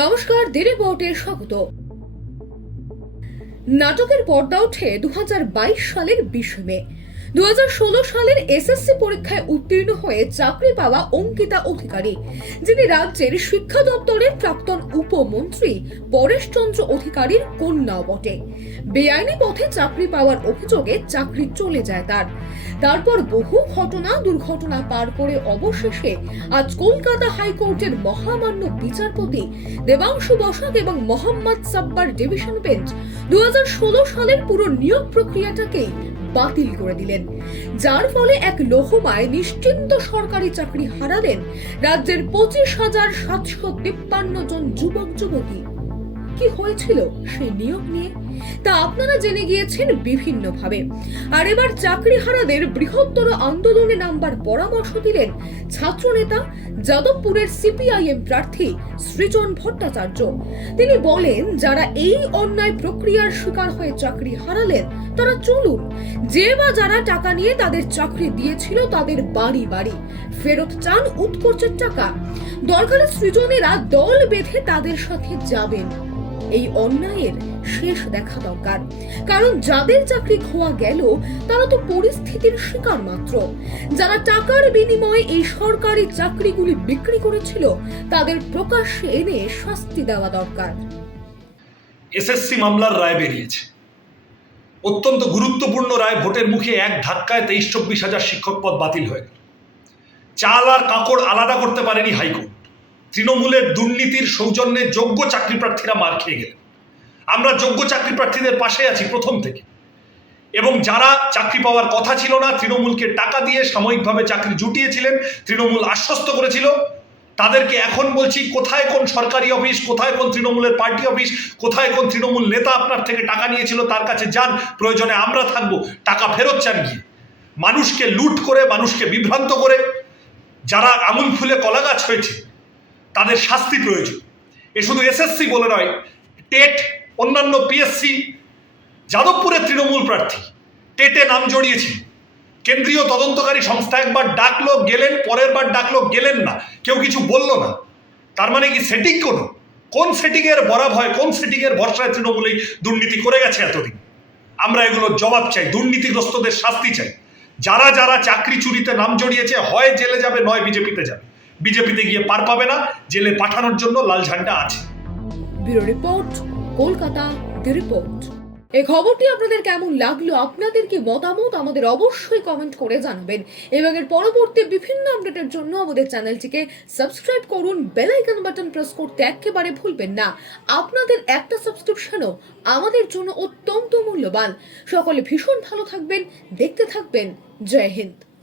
নমস্কার, দি রিপোর্টে স্বাগত। নাটকের পর্দা ওঠে 2022 সালের 20 মে। 2016 সালের এসএসসি পরীক্ষায় উত্তীর্ণ হয়ে চাকরি পাওয়া অঙ্কিতা অধিকারী, যিনি রাজ্যের শিক্ষা দপ্তরের প্রাক্তন উপমন্ত্রী পরেশ চন্দ্র অধিকারীর কন্যাও বটে। বেআইনি পথে চাকরি পাওয়ার অভিযোগে চাকরি চলে যায় তারপর বহু দুর্ঘটনা পার করে অবশেষে আজ কলকাতা হাইকোর্টের মহামান্য বিচারপতি দেবাংশু বসাক এবং মোহাম্মদ সাব্বার ডিভিশন বেঞ্চ 2016 সালের পুরো নিয়োগ প্রক্রিয়াটাকেই বাতিল করে দিলেন, যার ফলে এক লৌহমায় নিশ্চিন্ত সরকারি চাকরি হারালেন রাজ্যের 25,753 জন যুবক যুবতী। কি হয়েছিল সেই নিয়োগ নিয়ে তা আপনারা জেনে গিয়েছেন বিভিন্ন ভাবে। আর এবার চাকরিহারাদের বৃহত্তর আন্দোলনে নামবার পরামর্শ দিলেন ছাত্রনেতা যাদবপুরের সিপিআইএম প্রার্থী সৃজন ভট্টাচার্য। তিনি বলেন, যারা এই অন্যায় প্রক্রিয়ার শিকার হয়ে চাকরি হারালেন তারা চলুন, যে বা যারা টাকা নিয়ে তাদের চাকরি দিয়েছিল তাদের বাড়ি বাড়ি ফেরত চান উৎকর্ষের টাকা। দরকারে সৃজনেরা দল বেঁধে তাদের সাথে যাবেন। এই অন্যায়ের শেষ দেখা দরকার, কারণ যাদের চাকরি খোয়া গেল তারা তো পরিস্থিতির শিকার মাত্র। যারা টাকার বিনিময়ে এই সরকারি চাকরিগুলি বিক্রি করেছিল তাদের প্রকাশ্যে এনে শাস্তি দেওয়া দরকার। এসএসসি মামলার রায় বেরিয়েছে, অত্যন্ত গুরুত্বপূর্ণ রায়। ভোটের মুখে এক ধাক্কায় 23-24 হাজার শিক্ষক পদ বাতিল হয়ে গেল। চাল আর কাঁকড় আলাদা করতে পারেনি হাইকোর্ট। তৃণমূলের দুর্নীতির সৌজন্যে যোগ্য চাকরি প্রার্থীরা মার খেয়ে গেলেন। আমরা যোগ্য চাকরি প্রার্থীদের পাশে আছি প্রথম থেকে, এবং যারা চাকরি পাওয়ার কথা ছিল না, তৃণমূলকে টাকা দিয়ে সাময়িকভাবে চাকরি জুটিয়েছিলেন, তৃণমূল আশ্বস্ত করেছিল, তাদেরকে এখন বলছি, কোথায় কোন সরকারি অফিস, কোথায় কোন তৃণমূলের পার্টি অফিস, কোথায় কোন তৃণমূল নেতা আপনার থেকে টাকা নিয়েছিল তার কাছে যান, প্রয়োজনে আমরা থাকবো, টাকা ফেরত চান গিয়ে। মানুষকে লুট করে, মানুষকে বিভ্রান্ত করে যারা আমুল ফুলে কলা গাছ হয়েছে তাদের শাস্তি প্রয়োজন। এ শুধু এসএসসি বলে নয়, টেট, অন্যান্য পিএসসি। যাদবপুরের তৃণমূল প্রার্থী টেটে নাম জড়িয়েছিল, কেন্দ্রীয় তদন্তকারী সংস্থা একবার ডাকলো গেলেন, পরের বার ডাকলো গেলেন না, কেউ কিছু বলল না। তার মানে কি সেটিং? কোন সেটিংয়ের বরাব হয়, কোন সেটিংয়ের ভরসায় তৃণমূল এই দুর্নীতি করে গেছে এতদিন? আমরা এগুলোর জবাব চাই, দুর্নীতিগ্রস্তদের শাস্তি চাই। যারা যারা চাকরি চুরিতে নাম জড়িয়েছে হয় জেলে যাবে, নয় বিজেপিতে যাবে। বিজেপিতে গিয়ে পার পাবে না, জেলে পাঠানোর জন্য লাল ঝান্ডা আছে। ব্যুরো রিপোর্ট, কলকাতা দি রিপোর্ট। এই খবরটি আপনাদের কেমন লাগলো, আপনাদের কি মতামত আমাদের অবশ্যই কমেন্ট করে জানাবেন, এবং এর পরবর্তী বিভিন্ন আপডেটের জন্য আমাদের চ্যানেলটিকে সাবস্ক্রাইব করুন। বেল আইকন বাটন প্রেস করতে একেবারে ভুলবেন না। আপনাদের একটা সাবস্ক্রিপশনও আমাদের জন্য অত্যন্ত মূল্যবান। সকলে ভীষণ ভালো থাকবেন, দেখতে থাকবেন। জয় হিন্দ।